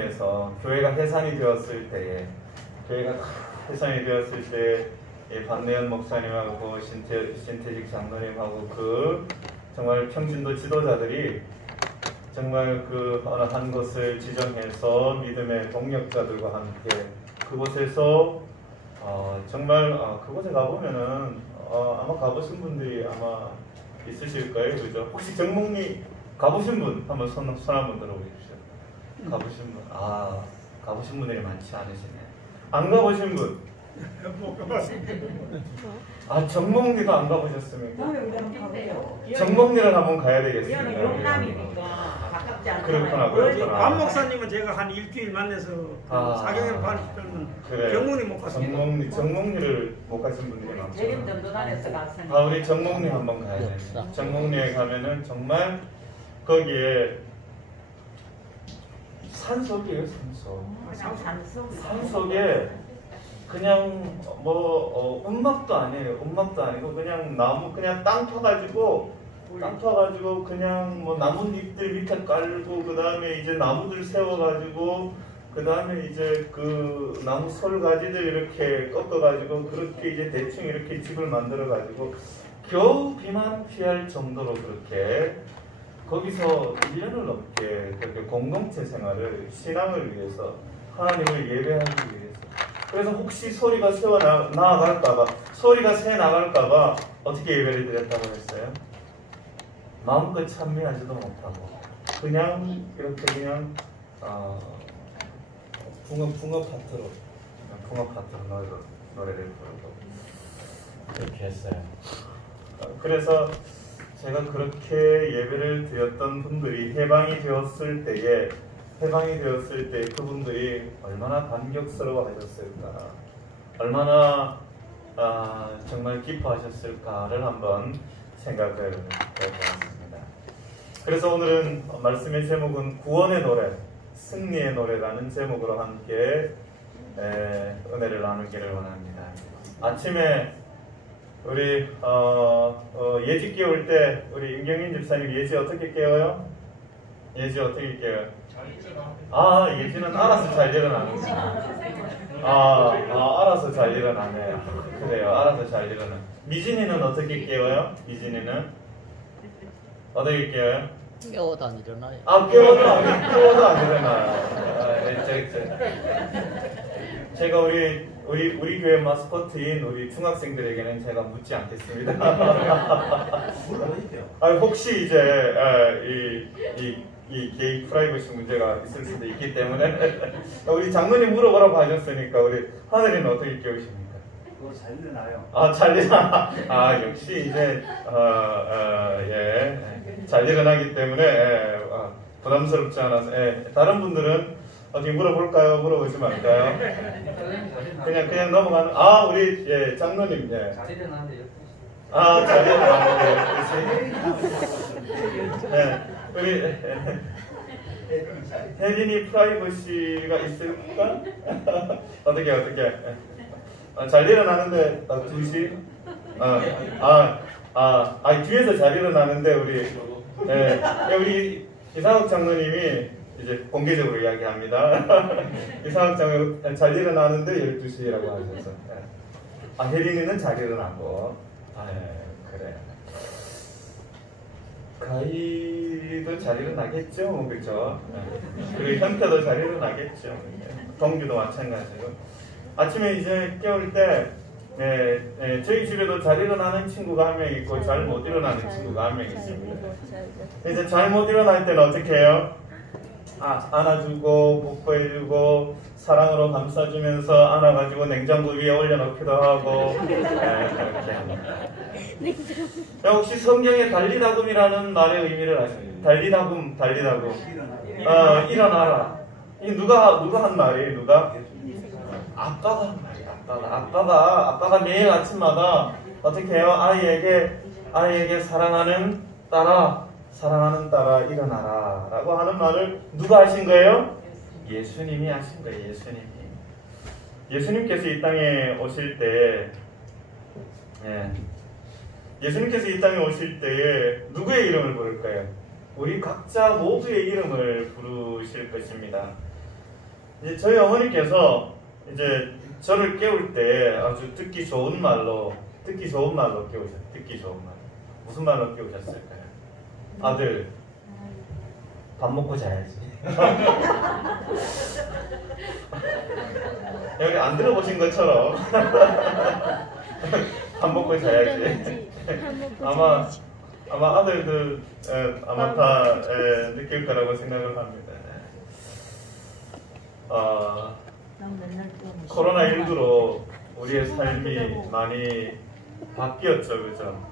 에서 교회가 해산이 되었을 때에 반내연 목사님하고 신태직 장로님하고 그 정말 평신도 지도자들이 정말 그 어느 한 곳을 지정해서 믿음의 동력자들과 함께 그곳에서 정말 그곳에 가보면은 아마 가보신 분들이 아마 있으실 거예요, 그죠? 혹시 정목리 가보신 분 한번 손 한번 들어보십시오. 가보신 분, 가보신 분들이 많지 않으시네. 안 가보신 분? 정목리도 안 가보셨습니까? 정목리를 한번 가야 되겠습니다. 용남이니까 가깝지 않아요. 그렇구나. 반 목사님은 제가 한 일주일 만나서 사경을 받으면 정목리 못 갔습니다. 정목리를 못 가신 분들이 많죠. 대림 전도단에서 갔으니까. 우리 정목리 한번 가야 돼요. 정목리에 가면은 정말 거기에 산속이에요, 산속에 그냥 움막도 아니에요. 움막도 아니고 그냥 나무 그냥 땅 파가지고 그냥 나무 잎들 밑에 깔고 그 다음에 이제 나무들 세워가지고 그 다음에 이제 그 나무 솔가지들 이렇게 꺾어가지고 그렇게 이제 대충 이렇게 집을 만들어가지고 겨우 비만 피할 정도로 그렇게 거기서 1년을 넘게 그렇게 공동체 생활을 신앙을 위해서 하나님을 예배하기 위해서 그래서 혹시 소리가 소리가 새 나갈까봐 어떻게 예배를 드렸다고 했어요? 마음껏 찬미하지도 못하고 그냥 이렇게 그냥 붕어 파트로 노래를 부르고 이렇게 했어요. 그래서 제가 그렇게 예배를 드렸던 분들이 해방이 되었을 때 그분들이 얼마나 감격스러워 하셨을까, 얼마나 정말 기뻐하셨을까를 한번 생각을 해보았습니다. 그래서 오늘은 말씀의 제목은 구원의 노래, 승리의 노래라는 제목으로 함께 은혜를 나누기를 원합니다. 아침에 우리 예지 깨울 때 우리 임경민 집사님 예지 어떻게 깨워요? 예지 어떻게 깨워요? 예지는 알아서 잘 일어나는구나. 알아서 잘 일어나네요. 그래요, 알아서 잘 일어나. 미진이는 어떻게 깨워요? 미진이는 어떻게 깨워요? 깨워도 안 일어나요. 깨워도 안 일어나요. 제가 우리 교회 마스코트인 우리 중학생들에게는 제가 묻지 않겠습니다. 혹시 이제 이 개인 프라이버시 문제가 있을 수도 있기 때문에 우리 장로님 물어보라고 하셨으니까 우리 하늘이는 어떻게 깨우십니까? 그거 잘 일어나요. 잘 일어나. 역시 이제 잘 일어나기 때문에 부담스럽지 않아서 다른 분들은 어떻게 물어볼까요? 물어보지 말까요? 그냥 넘어가는. 우리 장로님 잘 일어나는데 잘 일어나는데 우리 혜린이 프라이버시가 있을까? 어떻게 잘 일어나는데 2시? 뒤에서 잘 일어나는데 우리 이상욱 장로님이 이제 공개적으로 이야기합니다. 이상욱 장로님 잘 일어나는데 12시라고 하셔서 혜린이는 잘 일어나고 그래. 가희도 잘 일어나겠죠, 그렇죠? 그리고 현태도 잘 일어나겠죠. 동규도 마찬가지고. 아침에 이제 깨울 때 저희 집에도 잘 일어나는 친구가 한 명 있고 잘 못 일어나는 친구가 한 명 있습니다. 이제 잘 못 일어날 때는 어떻게 해요? 안아주고 뽀뽀해주고 사랑으로 감싸주면서 안아가지고 냉장고 위에 올려놓기도 하고 그렇게 합니다. 혹시 성경에 달리다금이라는 말의 의미를 아십니까? 달리다금 일어나라. 이게 누가 한 말이에요? 누가? 아빠가 한 말이에요. 아빠가 매일 아침마다 어떻게 해요? 아이에게 사랑하는 딸아 일어나라 라고 하는 말을 누가 하신 거예요? 예수님이 하신 거예요. 예수님께서 이 땅에 오실 때 누구의 이름을 부를까요? 우리 각자 모두의 이름을 부르실 것입니다. 이제 저희 어머니께서 이제 저를 깨울 때 아주 듣기 좋은 말로 깨우셨어요. 듣기 좋은 말. 무슨 말로 깨우셨을까요? 아들, 밥 먹고 자야지. 여기 안 들어보신 것처럼 밥 먹고 자야지. 아마 아들들 아마 다 느낄 거라고 생각을 합니다. 코로나19로 우리의 삶이 많이 바뀌었죠, 그죠?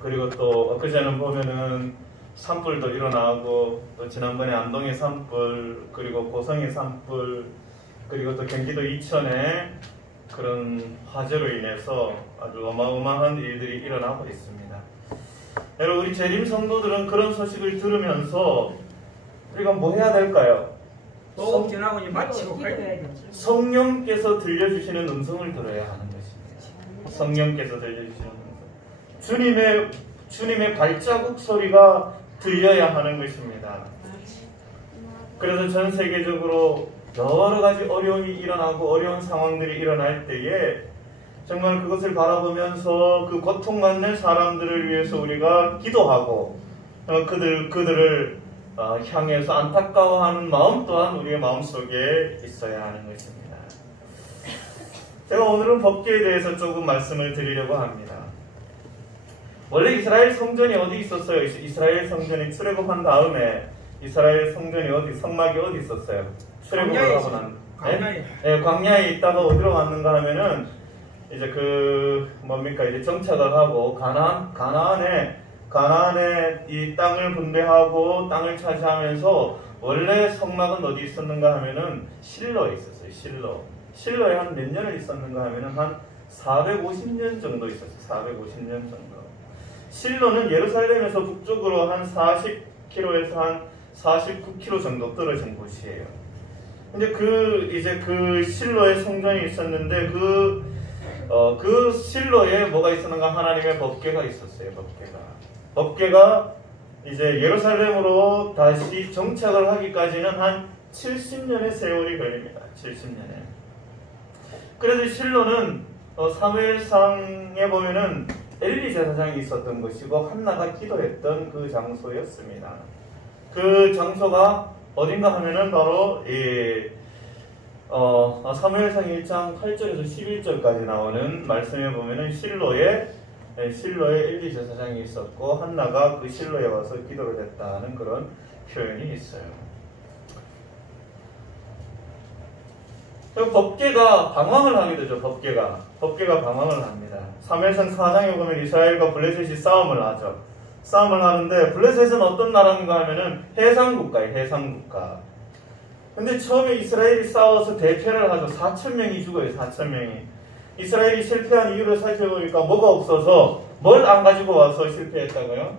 그리고 또 엊그제는 보면은 산불도 일어나고, 또 지난번에 안동의 산불, 그리고 고성의 산불, 그리고 또 경기도 이천의 그런 화재로 인해서 아주 어마어마한 일들이 일어나고 있습니다. 여러분, 우리 재림 성도들은 그런 소식을 들으면서 우리가 뭐 해야 될까요? 보급 지나고 이제 마치고 가야 돼. 성령께서 들려주시는 음성을 들어야 하는 것입니다. 성령께서 들려주시는 음성. 주님의 발자국 소리가 들려야 하는 것입니다. 그래서 전 세계적으로 여러 가지 어려움이 일어나고 어려운 상황들이 일어날 때에 정말 그것을 바라보면서 그 고통받는 사람들을 위해서 우리가 기도하고 그들을 향해서 안타까워하는 마음 또한 우리의 마음속에 있어야 하는 것입니다. 제가 오늘은 법궤에 대해서 조금 말씀을 드리려고 합니다. 원래 이스라엘 성전이 어디 있었어요? 이스라엘 성전이 출애굽한 다음에 이스라엘 성전이 성막이 어디 있었어요? 출애굽을 하고 난 광야에 있다가 어디로 왔는가 하면은 이제 이제 정착을 하고 가나안에 이 땅을 분배하고 땅을 차지하면서 원래 성막은 어디 있었는가 하면은 실로에 있었어요. 실로에 한 몇 년을 있었는가 하면은 한 450년 정도 있었어요. 450년 정도. 실로는 예루살렘에서 북쪽으로 한 40km에서 한 49km 정도 떨어진 곳이에요. 근데 그 실로에 성전이 있었는데 그 실로에 뭐가 있었는가? 하나님의 법궤가 있었어요. 법궤가 이제 예루살렘으로 다시 정착을 하기까지는 한 70년의 세월이 걸립니다. 70년에. 그래서 실로는 사무엘상에 보면은 엘리 제사장이 있었던 것이고 한나가 기도했던 그 장소였습니다. 그 장소가 어딘가 하면은 바로 사무엘상 1장 8절에서 11절까지 나오는 말씀에 보면은 실로에 엘리 제사장이 있었고 한나가 그 실로에 와서 기도를 했다는 그런 표현이 있어요. 법궤가 방황을 하게 되죠. 법궤가 방황을 합니다. 사무엘상 4장에 보면 이스라엘과 블레셋이 싸움을 하죠. 싸움을 하는데 블레셋은 어떤 나라인가 하면은 해상국가예요. 해상국가. 근데 처음에 이스라엘이 싸워서 대패를 하죠. 4,000명이 죽어요. 4,000명이. 이스라엘이 실패한 이유를 살펴보니까 뭐가 없어서 뭘 안 가지고 와서 실패했다고요?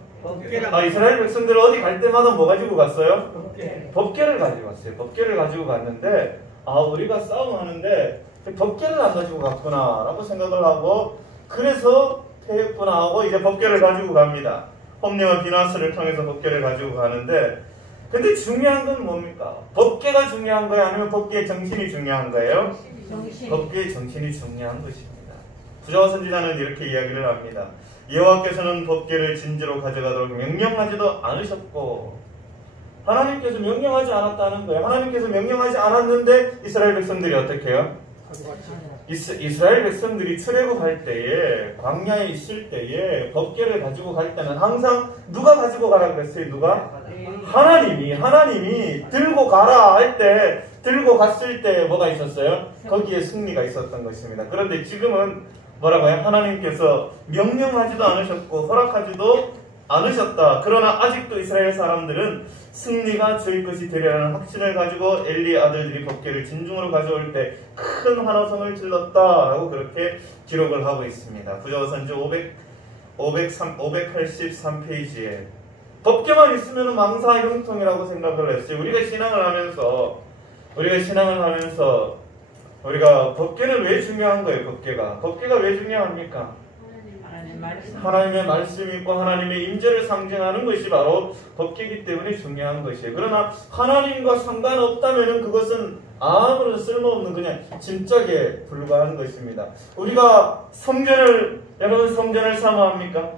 이스라엘 백성들은 어디 갈 때마다 뭐 가지고 갔어요? 법궤를 가지고 왔어요. 법궤를 가지고 갔는데 우리가 싸움하는데 법궤를 안 가지고 갔구나 라고 생각을 하고 그래서 패했구나 하고 이제 법궤를 가지고 갑니다. 홈리와 비나스를 통해서 법궤를 가지고 가는데 근데 중요한 건 뭡니까? 법궤가 중요한 거예요? 아니면 법궤의 정신이 중요한 거예요? 법궤의 정신이 중요한 것입니다. 부자와 선지자는 이렇게 이야기를 합니다. 여호와께서는 법궤를 진지로 가져가도록 명령하지도 않으셨고 하나님께서 명령하지 않았다는 거예요. 하나님께서 명령하지 않았는데 이스라엘 백성들이 어떻게 해요? 이스라엘 백성들이 출애굽할 때에 광야에 있을 때에 법궤를 가지고 갈 때는 항상 누가 가지고 가라 그랬어요? 누가? 하나님이 들고 가라 할 때 들고 갔을 때 뭐가 있었어요? 거기에 승리가 있었던 것입니다. 그런데 지금은 뭐라고요? 하나님께서 명령하지도 않으셨고 허락하지도 않으셨다. 그러나 아직도 이스라엘 사람들은 승리가 저희 것이 되리라는 확신을 가지고 엘리의 아들들이 법궤를 진중으로 가져올 때 큰 환호성을 질렀다라고 그렇게 기록을 하고 있습니다. 부자와 선지 583페이지에 법궤만 있으면 망사 형통이라고 생각을 했어요. 우리가 신앙을 하면서 우리가 법궤는 왜 중요한 거예요? 법궤가 왜 중요합니까? 하나님의 말씀이 있고 하나님의 임재를 상징하는 것이 바로 법계이기 때문에 중요한 것이에요. 그러나 하나님과 상관없다면 그것은 아무런 쓸모없는 그냥 짐짝에 불과한 것입니다. 우리가 여러분 성전을 사모합니까?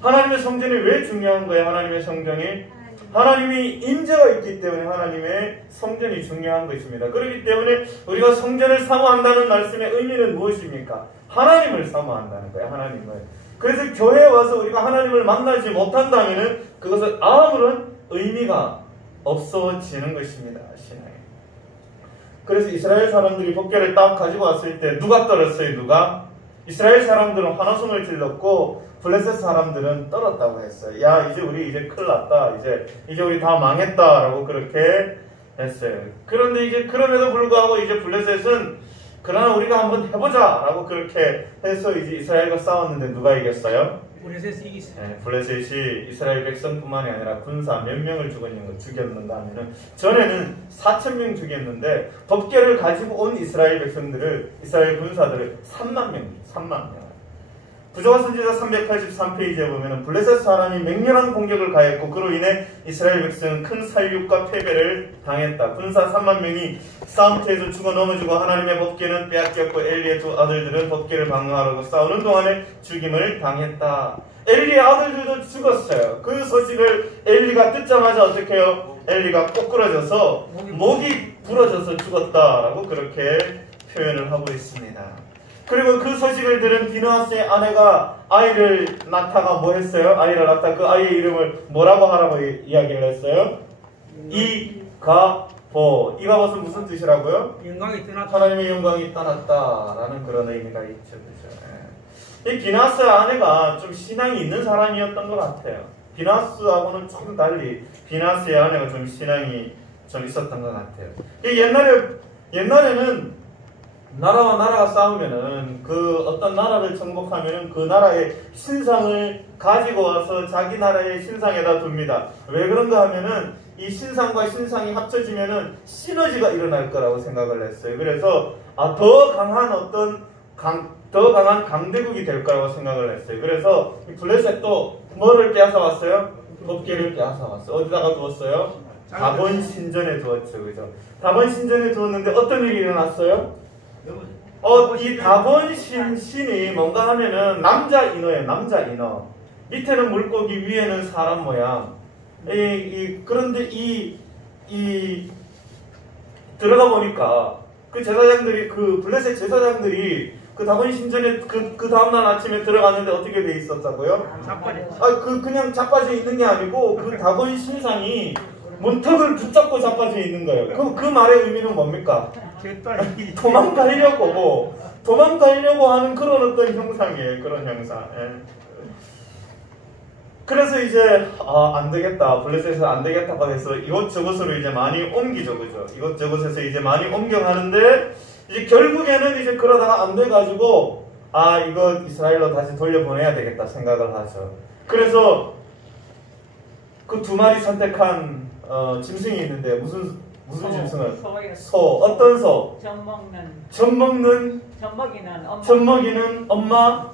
하나님의 성전이 왜 중요한 거예요? 하나님의 성전이 하나님이 임재가 있기 때문에 하나님의 성전이 중요한 것입니다. 그렇기 때문에 우리가 성전을 사모한다는 말씀의 의미는 무엇입니까? 하나님을 사모한다는 거예요. 하나님을. 그래서 교회에 와서 우리가 하나님을 만나지 못한다면 그것은 아무런 의미가 없어지는 것입니다. 신앙에. 그래서 이스라엘 사람들이 법궤를 딱 가지고 왔을 때 누가 떨었어요? 누가? 이스라엘 사람들은 환호성을 질렀고 블레셋 사람들은 떨었다고 했어요. 야, 이제 우리 큰일 났다. 이제 우리 다 망했다라고 그렇게 했어요. 그런데 이제 그럼에도 불구하고 이제 블레셋은 그러나 우리가 한번 해보자라고 그렇게 해서 이제 이스라엘과 싸웠는데 누가 이겼어요? 블레셋이 이겼어요. 네, 블레셋이 이스라엘 백성뿐만이 아니라 군사 몇 명을 죽였는가 하면은 전에는 4,000명 죽였는데 법궤를 가지고 온 이스라엘 군사들을 3만 명. 부조와 선지자 383페이지에 보면은 블레셋 사람이 맹렬한 공격을 가했고 그로 인해 이스라엘 백성은 큰 살육과 패배를 당했다. 군사 3만 명이 싸움터에서 죽어 넘어지고 하나님의 법궤는 빼앗겼고 엘리의 두 아들들은 법궤를 방어하려고 싸우는 동안에 죽임을 당했다. 엘리의 아들들도 죽었어요. 그 소식을 엘리가 듣자마자 어떻게 해요? 엘리가 꼬꾸라져서 목이 부러져서 죽었다라고 그렇게 표현을 하고 있습니다. 그리고 그 소식을 들은 비느하스의 아내가 아이를 낳다가 뭐 했어요? 아이를 낳다 그 아이의 이름을 뭐라고 하라고 이야기를 했어요? 이가보. 이가보는 무슨 뜻이라고요? 영광이 떠났다. 하나님의 영광이 떠났다라는 그런 의미가 있죠. 그렇죠? 이 비느하스의 아내가 좀 신앙이 있는 사람이었던 것 같아요. 비느하스하고는 조금 달리 비느하스의 아내가 좀 신앙이 좀 있었던 것 같아요. 옛날에는 나라와 나라가 싸우면은 그 어떤 나라를 정복하면은 그 나라의 신상을 가지고 와서 자기 나라의 신상에다 둡니다. 왜 그런가 하면은 이 신상과 신상이 합쳐지면은 시너지가 일어날 거라고 생각을 했어요. 그래서 더 강한 강대국이 될 거라고 생각을 했어요. 그래서 이 블레셋도 뭐를 빼앗아 왔어요? 법궤를 빼앗아 왔어요. 어디다가 두었어요? 다본 신전에 두었죠. 그죠? 다본 신전에 두었는데 어떤 일이 일어났어요? 이 다본 신이 뭔가 하면은 남자 인어예요. 남자 인어. 밑에는 물고기, 위에는 사람 모양. 그런데 들어가 보니까 그 제사장들이 그 블레셋 제사장들이 그 다본 신전에 그 다음날 아침에 들어갔는데 어떻게 돼 있었다고요? 그냥 자빠져 있는 게 아니고 그 다본 신상이 문턱을 붙잡고 자빠져 있는 거예요. 그 말의 의미는 뭡니까? 도망가려고 하는 그런 어떤 형상이에요. 그런 형상. 예. 그래서 이제 안 되겠다. 블레셋에서 안 되겠다고 해서 이곳저곳으로 이제 많이 옮기죠. 그죠? 이곳저곳에서 이제 많이 옮겨가는데 이제 결국에는 이제 그러다가 안 돼가지고 이거 이스라엘로 다시 돌려보내야 되겠다 생각을 하죠. 그래서 그 두 마리 선택한 짐승이 있는데 무슨 짐승을? 소. 어떤 소? 젖 먹는 엄마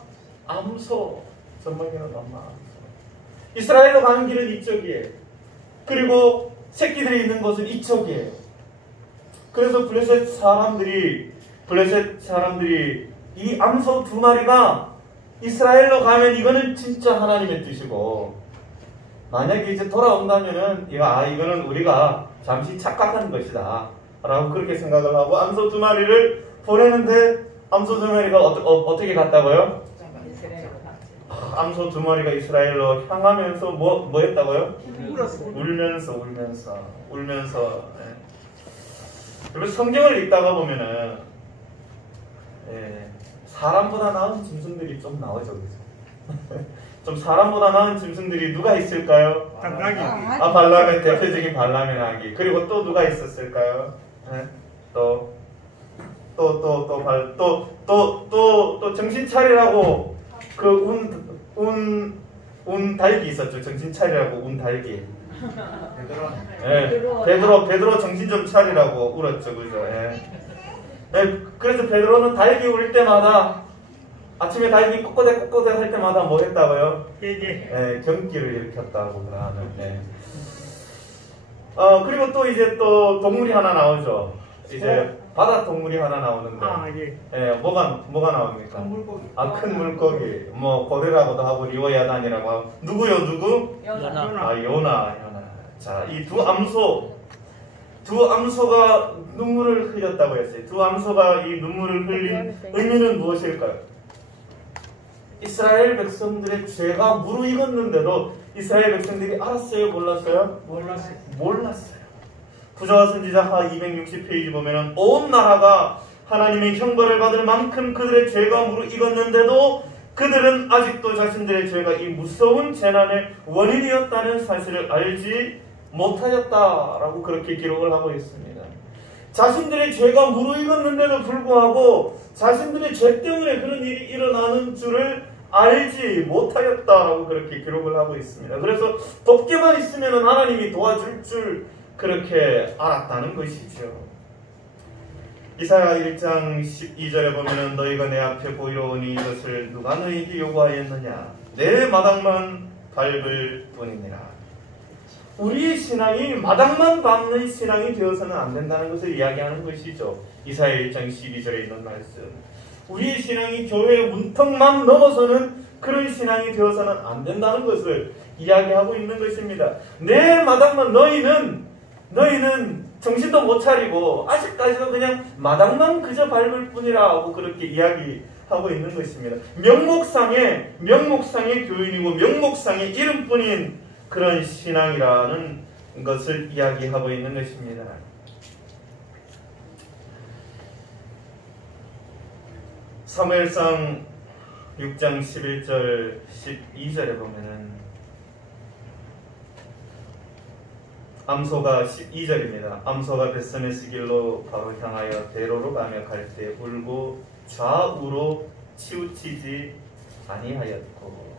암소. 젖 먹이는 엄마 암소. 이스라엘로 가는 길은 이쪽이에요. 그리고 새끼들이 있는 곳은 이쪽이에요. 그래서 블레셋 사람들이 이 암소 두 마리가 이스라엘로 가면 이거는 진짜 하나님의 뜻이고 만약에 이제 돌아온다면은 이거는 우리가 잠시 착각한 것이다 라고 그렇게 생각을 하고 암소 두 마리를 보내는데 암소 두 마리가 어떻게 갔다고요? 암소 두 마리가 이스라엘로 향하면서 뭐 했다고요? 울면서 그리고 성경을 읽다가 보면은 사람보다 나은 짐승들이 좀 나오죠. 좀 사람보다 나은 짐승들이 누가 있을까요? 발람의 대표적인 발람의 나귀. 그리고 또 누가 있었을까요? 또 정신 차리라고 운 달기 있었죠. 정신 차리라고 운 달기. 베드로 정신 좀 차리라고 울었죠. 그죠? 그래서 베드로는 달기 울 때마다 아침에 달기 꼬꼬대 할 때마다 뭐 했다고요? 예. 경기를 일으켰다고 하는데. 그리고 또 이제 또 동물이 하나 나오죠. 이제 바다 동물이 하나 나오는데. 뭐가 나옵니까? 큰 물고기. 큰 물고기. 뭐 고래라고도 하고 리워야단이라고 하고. 누구요, 누구? 요나. 요나. 자, 이 두 암소가 눈물을 흘렸다고 했어요. 두 암소가 이 눈물을 흘린 의미는 무엇일까요? 이스라엘 백성들의 죄가 무르익었는데도 이스라엘 백성들이 알았어요? 몰랐어요? 몰랐어요. 부자와 선지자 하 260페이지 보면은 온 나라가 하나님의 형벌을 받을 만큼 그들의 죄가 무르익었는데도 그들은 아직도 자신들의 죄가 이 무서운 재난의 원인이었다는 사실을 알지 못하였다라고 그렇게 기록을 하고 있습니다. 자신들의 죄가 무르익었는데도 불구하고 자신들의 죄 때문에 그런 일이 일어나는 줄을 알지 못하였다라고 그렇게 기록을 하고 있습니다. 그래서 돕게만 있으면 하나님이 도와줄 줄 그렇게 알았다는 것이죠. 이사야 1장 12절에 보면 너희가 내 앞에 보이러 오니 이것을 누가 너희에게 요구하였느냐 내 마당만 밟을 뿐이니라. 우리의 신앙이 마당만 밟는 신앙이 되어서는 안 된다는 것을 이야기하는 것이죠. 이사야 1장 12절에 있는 말씀. 우리의 신앙이 교회의 문턱만 넘어서는 그런 신앙이 되어서는 안 된다는 것을 이야기하고 있는 것입니다. 내 마당만 너희는 정신도 못 차리고 아직까지도 그냥 마당만 그저 밟을 뿐이라 하고 그렇게 이야기하고 있는 것입니다. 명목상의 교인이고 명목상의 이름뿐인 그런 신앙이라는 것을 이야기하고 있는 것입니다. 사무엘상 6장 11절 12절에 보면은 암소가 12절입니다. 암소가 벳세메스 길로 바로 향하여 대로로 가며 갈 때 울고 좌우로 치우치지 아니하였고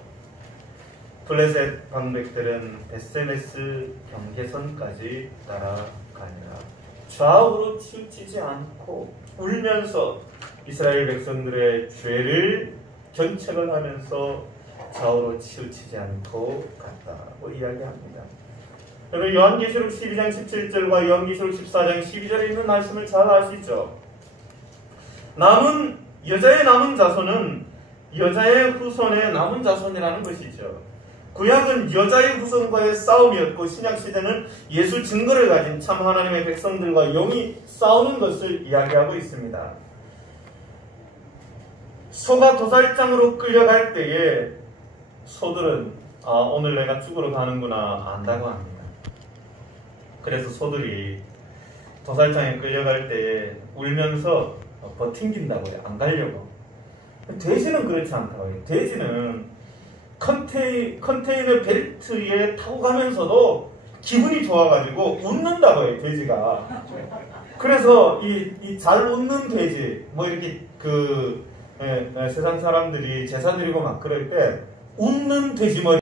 블레셋 방백들은 벳세메스 경계선까지 따라가니라. 좌우로 치우치지 않고 울면서 이스라엘 백성들의 죄를 견책을 하면서 좌우로 치우치지 않고 갔다고 이야기합니다. 여러분 요한계시록 12장 17절과 요한계시록 14장 12절에 있는 말씀을 잘 아시죠? 여자의 남은 자손은 여자의 후손의 남은 자손이라는 것이죠. 구약은 여자의 후손과의 싸움이었고 신약시대는 예수 증거를 가진 참 하나님의 백성들과 영이 싸우는 것을 이야기하고 있습니다. 소가 도살장으로 끌려갈 때에 소들은 오늘 내가 죽으러 가는구나 안다고 합니다. 그래서 소들이 도살장에 끌려갈 때에 울면서 버팅긴다고요. 안 가려고. 돼지는 그렇지 않다고 해요. 돼지는 컨테이너 벨트에 타고 가면서도 기분이 좋아가지고 웃는다고 해요. 돼지가. 그래서 이 잘 웃는 돼지 뭐 이렇게 세상 사람들이 제사 드리고 막 그럴 때 웃는 돼지 머리